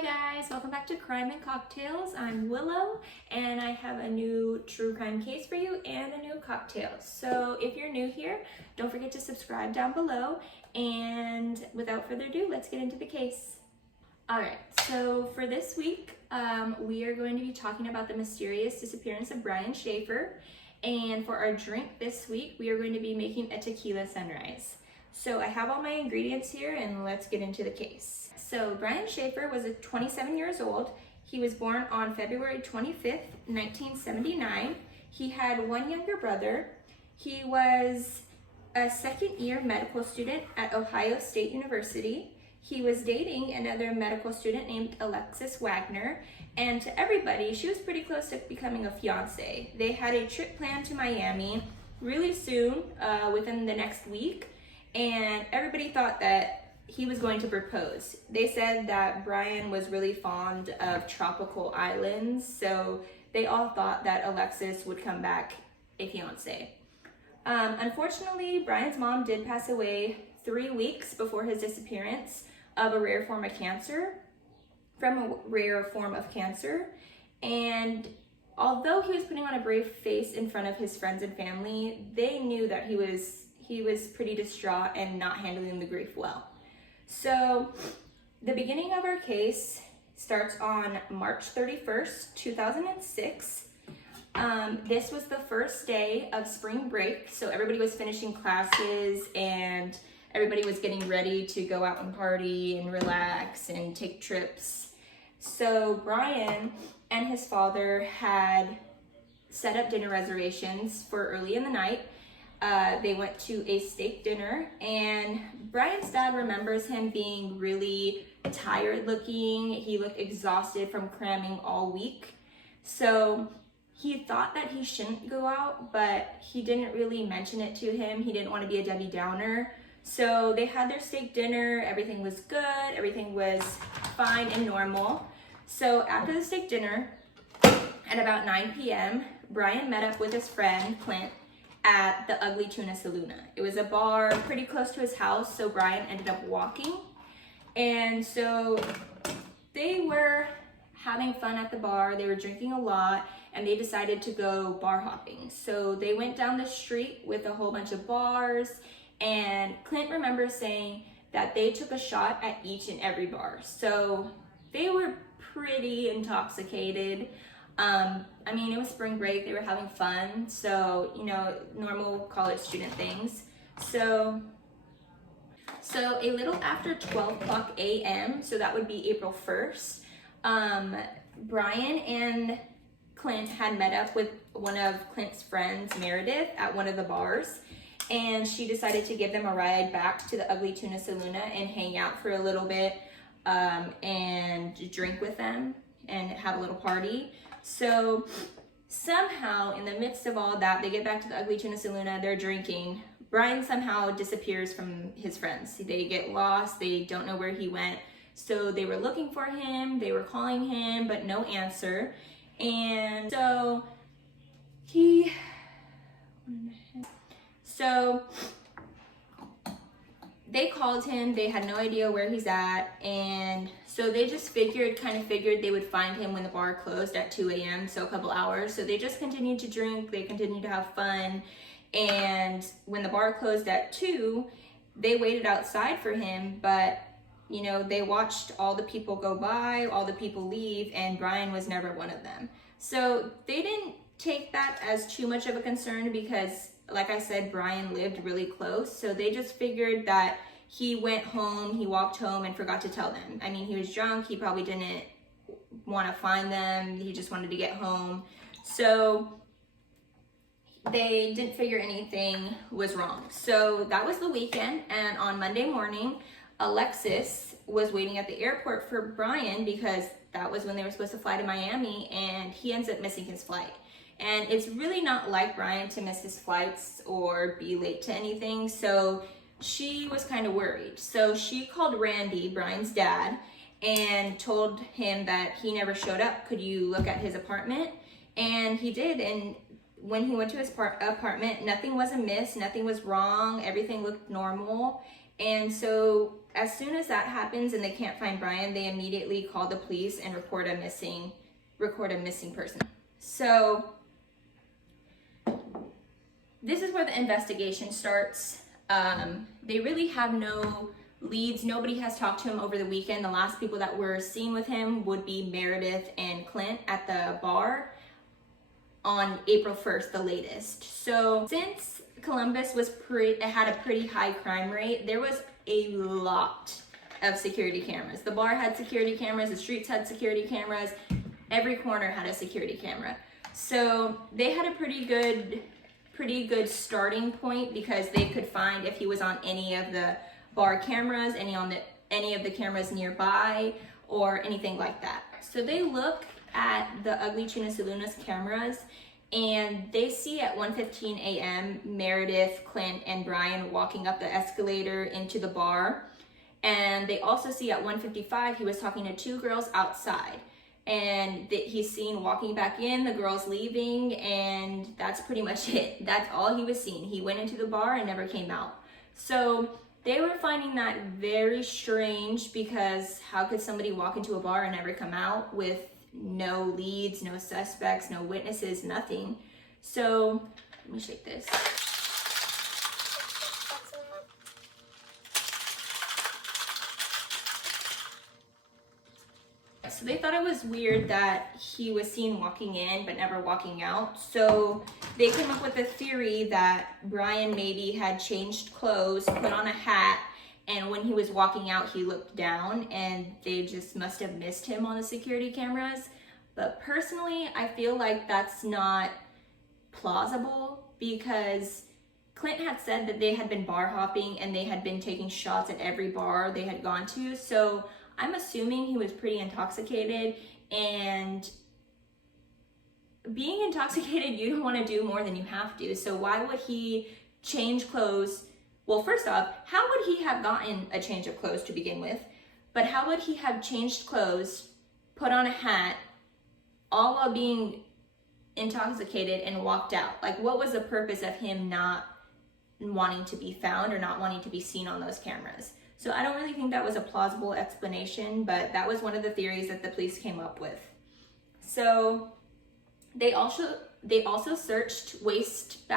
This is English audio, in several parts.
Hi guys, welcome back to Crime and Cocktails. I'm Willow and I have a new true crime case for you and a new cocktail. So if you're new here, don't forget to subscribe down below, and without further ado, let's get into the case. Alright, so for this week, we are going to be talking about the mysterious disappearance of Brian Shaffer, and for our drink this week, we are going to be making a tequila sunrise. So I have all my ingredients here and let's get into the case. So Brian Shaffer was 27 years old. He was born on February 25th, 1979. He had one younger brother. He was a second-year medical student at Ohio State University. He was dating another medical student named Alexis Wagner, and to everybody, she was pretty close to becoming a fiance. They had a trip planned to Miami really soon, within the next week, and everybody thought that he was going to propose. They said that Brian was really fond of tropical islands, so they all thought that Alexis would come back a fiance. Unfortunately, Brian's mom did pass away 3 weeks before his disappearance from a rare form of cancer. And although he was putting on a brave face in front of his friends and family, they knew that he was pretty distraught and not handling the grief well. So the beginning of our case starts on March 31st, 2006. This was the first day of spring break, so everybody was finishing classes and everybody was getting ready to go out and party and relax and take trips. So Brian and his father had set up dinner reservations for early in the night. They went to a steak dinner, and Brian's dad remembers him being really tired looking. He looked exhausted from cramming all week. So he thought that he shouldn't go out, but he didn't really mention it to him. He didn't want to be a Debbie Downer. So they had their steak dinner. Everything was good. Everything was fine and normal. So after the steak dinner, at about 9 p.m., Brian met up with his friend, Clint, at the Ugly Tuna Saloon. It was a bar pretty close to his house, so Brian ended up walking. And so they were having fun at the bar, they were drinking a lot, and they decided to go bar hopping. So they went down the street with a whole bunch of bars, and Clint remembers saying that they took a shot at each and every bar. So they were pretty intoxicated. I mean, it was spring break, they were having fun, so, you know, normal college student things. So a little after 12 o'clock a.m., so that would be April 1st, Brian and Clint had met up with one of Clint's friends, Meredith, at one of the bars, and she decided to give them a ride back to the Ugly Tuna Saloon and hang out for a little bit, and drink with them and have a little party. So somehow in the midst of all that, they get back to the Ugly Tuna Saloon, they're drinking. Brian somehow disappears from his friends. They get lost, they don't know where he went. So they were looking for him, they were calling him, but no answer. And so they called him, they had no idea where he's at, and so they just kind of figured they would find him when the bar closed at 2 a.m., so a couple hours. So they just continued to drink, they continued to have fun, and when the bar closed at 2, they waited outside for him, but, you know, they watched all the people go by, all the people leave, and Brian was never one of them. So they didn't take that as too much of a concern because, like I said, Brian lived really close, so they just figured that he went home, he walked home and forgot to tell them. I mean, he was drunk, he probably didn't want to find them, he just wanted to get home. So they didn't figure anything was wrong. So that was the weekend, and on Monday morning, Alexis was waiting at the airport for Brian because that was when they were supposed to fly to Miami, and he ends up missing his flight. And it's really not like Brian to miss his flights or be late to anything, so she was kind of worried. So she called Randy, Brian's dad, and told him that he never showed up. Could you look at his apartment? And he did, and when he went to his apartment, nothing was amiss, nothing was wrong, everything looked normal. And so as soon as that happens and they can't find Brian, they immediately call the police and record a missing person. So this is where the investigation starts. They really have no leads. Nobody has talked to him over the weekend. The last people that were seen with him would be Meredith and Clint at the bar on April 1st, the latest. So since Columbus had a pretty high crime rate, there was a lot of security cameras. The bar had security cameras, the streets had security cameras, every corner had a security camera. So they had a pretty good starting point, because they could find if he was on any of the bar cameras, any of the cameras nearby, or anything like that. So they look at the Ugly Tuna Saloon's cameras, and they see at 1:15 a.m. Meredith, Clint, and Brian walking up the escalator into the bar. And they also see at 1:55 he was talking to two girls outside, and he's seen walking back in, the girls leaving, and that's pretty much it. That's all he was seeing. He went into the bar and never came out. So they were finding that very strange, because how could somebody walk into a bar and never come out with no leads, no suspects, no witnesses, nothing? So let me shake this. So they thought it was weird that he was seen walking in but never walking out. So they came up with a theory that Brian maybe had changed clothes, put on a hat, and when he was walking out, he looked down, and they just must have missed him on the security cameras. But personally, I feel like that's not plausible, because Clint had said that they had been bar hopping and they had been taking shots at every bar they had gone to. So I'm assuming he was pretty intoxicated, and being intoxicated, you don't want to do more than you have to. So why would he change clothes? Well, first off, how would he have gotten a change of clothes to begin with? But how would he have changed clothes, put on a hat, all while being intoxicated, and walked out? Like, what was the purpose of him not wanting to be found or not wanting to be seen on those cameras? So I don't really think that was a plausible explanation, but that was one of the theories that the police came up with. So they also searched waste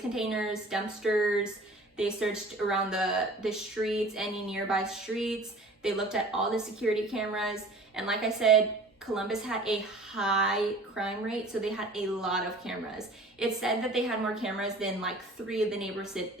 containers, dumpsters. They searched around the streets, any nearby streets. They looked at all the security cameras. And like I said, Columbus had a high crime rate, so they had a lot of cameras. It said that they had more cameras than like 3 of the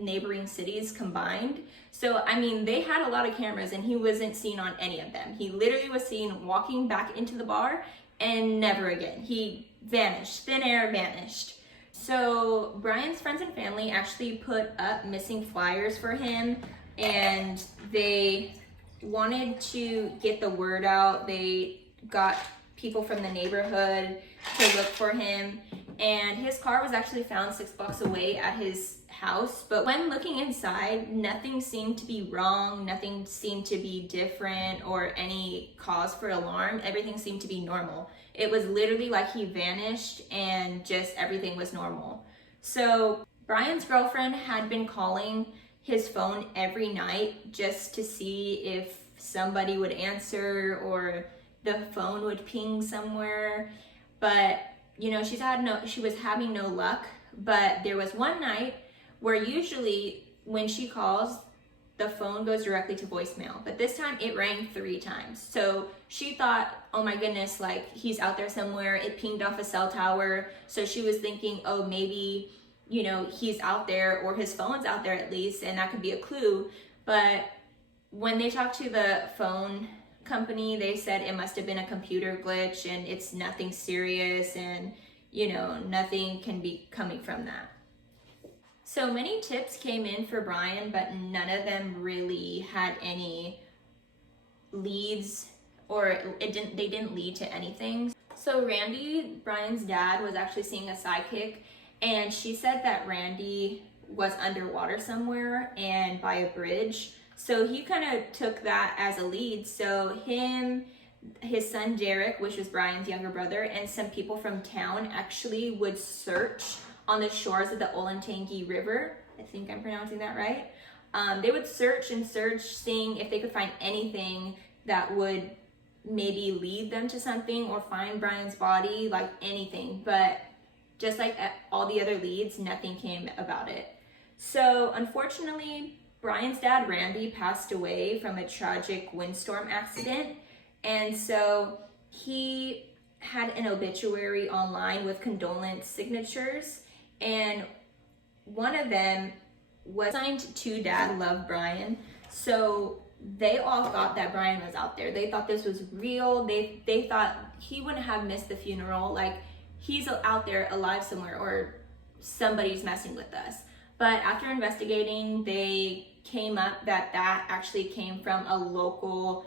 neighboring cities combined. So, I mean, they had a lot of cameras, and he wasn't seen on any of them. He literally was seen walking back into the bar and never again. He vanished, thin air, vanished. So Brian's friends and family actually put up missing flyers for him, and they wanted to get the word out. They got people from the neighborhood to look for him, and his car was actually found 6 blocks away at his house. But when looking inside, nothing seemed to be wrong, nothing seemed to be different or any cause for alarm. Everything seemed to be normal. It was literally like he vanished and just everything was normal. So Brian's girlfriend had been calling his phone every night just to see if somebody would answer or the phone would ping somewhere. But you know, she was having no luck. But there was one night where usually when she calls, the phone goes directly to voicemail. But this time it rang 3 times. So she thought, oh my goodness, like he's out there somewhere. It pinged off a cell tower. So she was thinking, oh, maybe, you know, he's out there or his phone's out there at least, and that could be a clue. But when they talked to the phone company, they said it must have been a computer glitch and it's nothing serious, and you know, nothing can be coming from that. So many tips came in for Brian, but none of them really had any leads, or they didn't lead to anything. So Randy, Brian's dad, was actually seeing a psychic, and she said that Randy was underwater somewhere and by a bridge. So he kind of took that as a lead. So him, his son Derek, which was Brian's younger brother, and some people from town actually would search on the shores of the Olentangy River. I think I'm pronouncing that right. They would search and search, seeing if they could find anything that would maybe lead them to something or find Brian's body, like anything. But just like all the other leads, nothing came about it. So unfortunately, Brian's dad, Randy, passed away from a tragic windstorm accident. And so he had an obituary online with condolence signatures. And one of them was signed to Dad Love Brian. So they all thought that Brian was out there. They thought this was real. They thought he wouldn't have missed the funeral. Like, he's out there alive somewhere, or somebody's messing with us. But after investigating, they came up that actually came from a local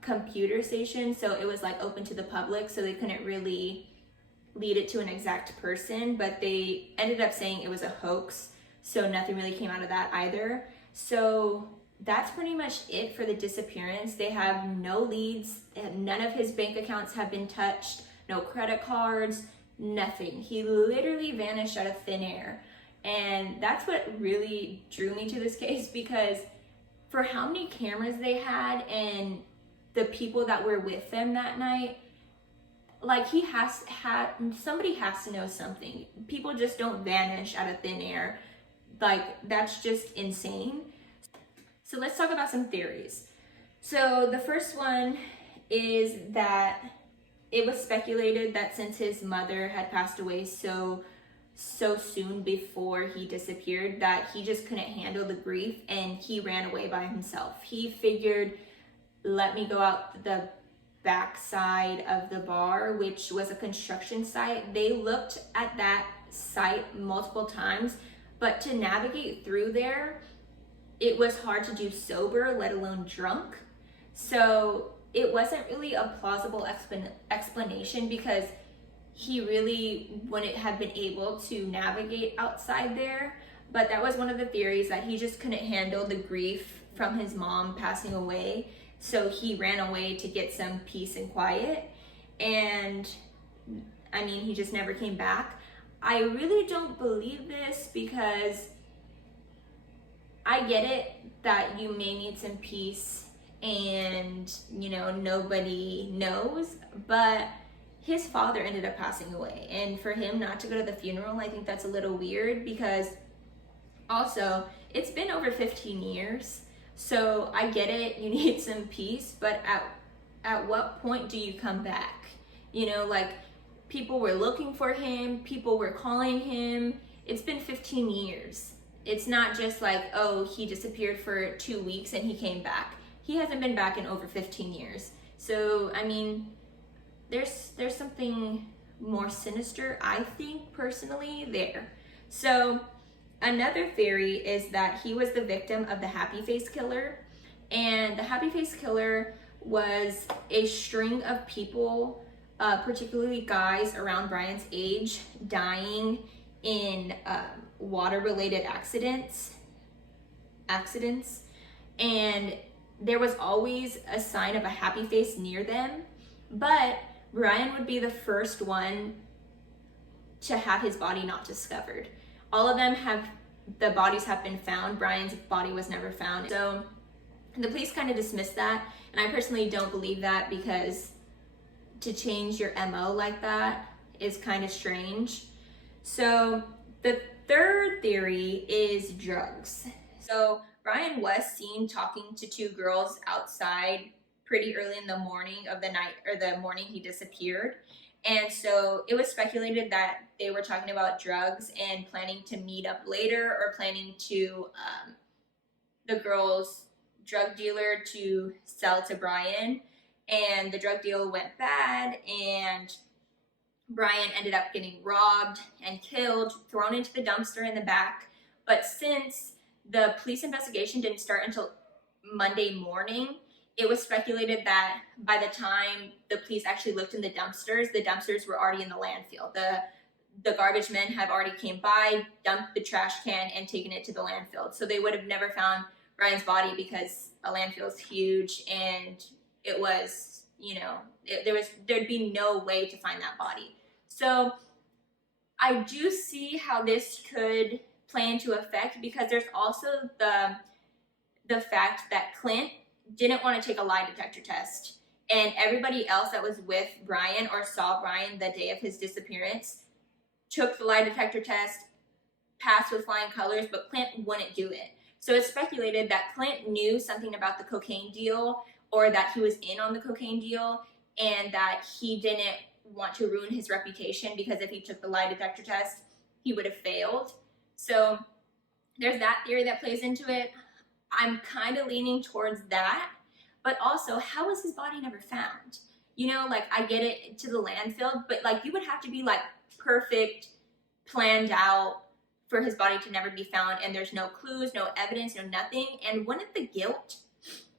computer station. So it was like open to the public, so they couldn't really lead it to an exact person, but they ended up saying it was a hoax. So nothing really came out of that either. So that's pretty much it for the disappearance. They have no leads. None of his bank accounts have been touched. No credit cards, nothing. He literally vanished out of thin air. And that's what really drew me to this case, because for how many cameras they had and the people that were with them that night, like, somebody has to know something. People just don't vanish out of thin air. Like, that's just insane. So let's talk about some theories. So the first one is that it was speculated that since his mother had passed away so soon before he disappeared, that he just couldn't handle the grief and he ran away by himself. He figured, let me go out the backside of the bar, which was a construction site. They looked at that site multiple times, but to navigate through there, it was hard to do sober, let alone drunk. So it wasn't really a plausible explanation, because he really wouldn't have been able to navigate outside there. But that was one of the theories, that he just couldn't handle the grief from his mom passing away. So he ran away to get some peace and quiet. And I mean, he just never came back. I really don't believe this, because I get it that you may need some peace and, you know, nobody knows, but his father ended up passing away, and for him not to go to the funeral, I think that's a little weird, because also it's been over 15 years. So I get it, you need some peace, but at what point do you come back? You know, like, people were looking for him, people were calling him. It's been 15 years. It's not just like, oh, he disappeared for 2 weeks and he came back. He hasn't been back in over 15 years. So, I mean, there's something more sinister, I think, personally, there. So another theory is that he was the victim of the happy face killer. And the happy face killer was a string of people, particularly guys around Brian's age, dying in water-related accidents. And there was always a sign of a happy face near them, but Brian would be the first one to have his body not discovered. All of them the bodies have been found. Brian's body was never found. So the police kind of dismissed that, and I personally don't believe that, because to change your MO like that is kind of strange. So the third theory is drugs. So Brian was seen talking to two girls outside pretty early in the morning of the night, or the morning he disappeared. And so it was speculated that they were talking about drugs and planning to meet up later, or planning to the girl's drug dealer to sell to Brian. And the drug deal went bad, and Brian ended up getting robbed and killed, thrown into the dumpster in the back. But since the police investigation didn't start until Monday morning, it was speculated that by the time the police actually looked in the dumpsters were already in the landfill. The garbage men have already came by, dumped the trash can, and taken it to the landfill. So they would have never found Brian's body, because a landfill is huge, and it was, you know, there'd be no way to find that body. So I do see how this could play into effect, because there's also the fact that Clint didn't want to take a lie detector test, and everybody else that was with Brian or saw Brian the day of his disappearance took the lie detector test, passed with flying colors, but Clint wouldn't do it. So it's speculated that Clint knew something about the cocaine deal, or that he was in on the cocaine deal, and that he didn't want to ruin his reputation, because if he took the lie detector test, he would have failed. So there's that theory that plays into it. I'm kind of leaning towards that, but also, how was his body never found? You know, like, I get it to the landfill, but like, you would have to be like perfect, planned out for his body to never be found, and there's no clues, no evidence, no nothing. And wouldn't the guilt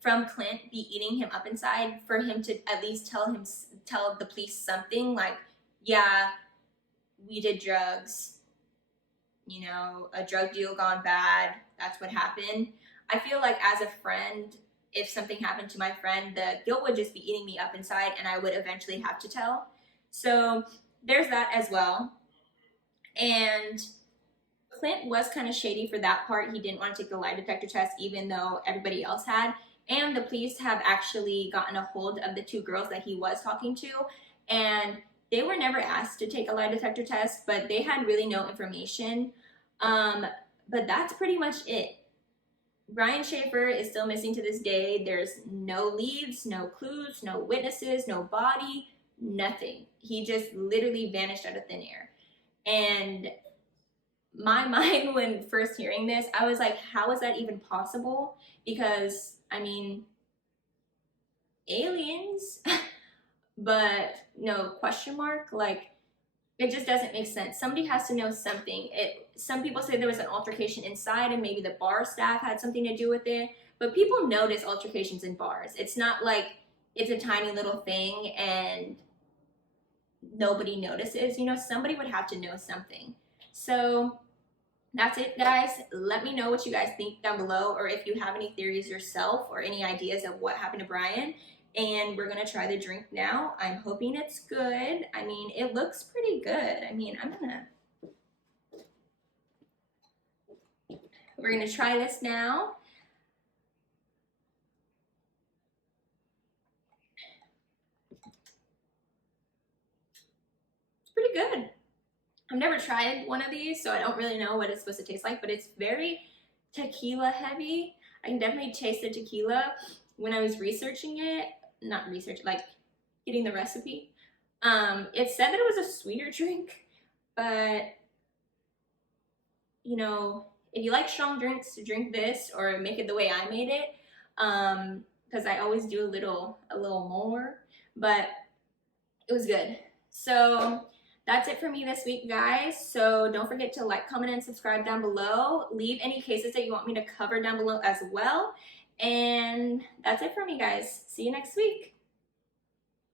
from Clint be eating him up inside for him to at least tell the police something like, yeah, we did drugs, you know, a drug deal gone bad, that's what happened. I feel like as a friend, if something happened to my friend, the guilt would just be eating me up inside, and I would eventually have to tell. So there's that as well. And Clint was kind of shady for that part. He didn't want to take the lie detector test, even though everybody else had. And the police have actually gotten a hold of the two girls that he was talking to, and they were never asked to take a lie detector test, but they had really no information. But that's pretty much it. Brian Shaffer is still missing to this day. There's no leads, no clues, no witnesses, no body, nothing. He just literally vanished out of thin air. And my mind, when first hearing this, I was like, how is that even possible? Because, I mean, aliens, but no question mark, like, it just doesn't make sense. Somebody has to know something. Some people say there was an altercation inside, and maybe the bar staff had something to do with it, but people notice altercations in bars. It's not like it's a tiny little thing and nobody notices. You know, somebody would have to know something. So that's it, guys. Let me know what you guys think down below, or if you have any theories yourself or any ideas of what happened to Brian. And we're gonna try the drink now. I'm hoping it's good. I mean, it looks pretty good. I mean, we're gonna try this now. It's pretty good. I've never tried one of these, so I don't really know what it's supposed to taste like, but it's very tequila heavy. I can definitely taste the tequila. When I was researching it, not research, like getting the recipe, it said that it was a sweeter drink, but you know, if you like strong drinks, drink this or make it the way I made it, because I always do a little more, but it was good. So that's it for me this week, guys. So don't forget to like, comment, and subscribe down below. Leave any cases that you want me to cover down below as well. And that's it for me, guys. See you next week.